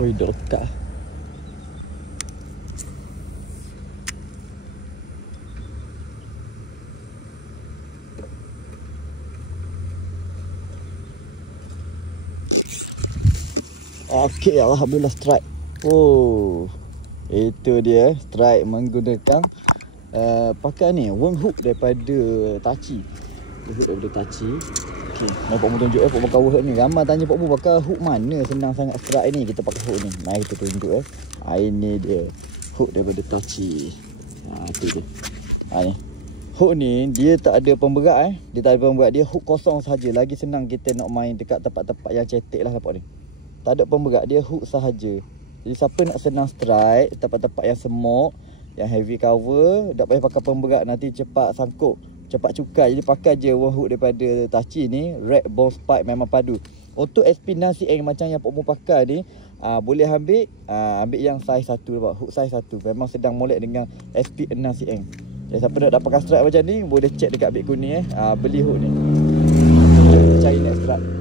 Oi, dah lekat. Okey, alhamdulillah strike. Oh, itu dia strike menggunakan pakai ni worm hook daripada Tachi. Hook daripada Tachi. Okey, mau Pak Mu tunjuk Pak Mu pakai hook ni. Ramai tanya Pak Mu pakai hook mana senang sangat strike ni. Kita pakai hook ni. Mari kita tunjuk ini dia hook daripada Tachi. Itu dia. Ni. Hook ni dia tak ada pemberat Dia tak ada pemberat, dia hook kosong saja. Lagi senang kita nak main dekat tempat-tempat yang cetek lah dapat ni. Tak ada pemberat, dia hook sahaja. Jadi siapa nak senang strike tempat-tempat yang semok, yang heavy cover, tak payah pakai pemberat, nanti cepat sangkut, cepat cukai. Jadi pakai je worm hook daripada Tachi ni, red ball spike memang padu. Untuk SP6cm macam yang Pak Mu pakai ni, boleh ambil yang size 1 dapat, hook size 1. Memang sedang molek dengan SP6cm. Jadi siapa nak pakai strike macam ni, boleh check dekat beg kuning beli hook ni. Kita cari next strike.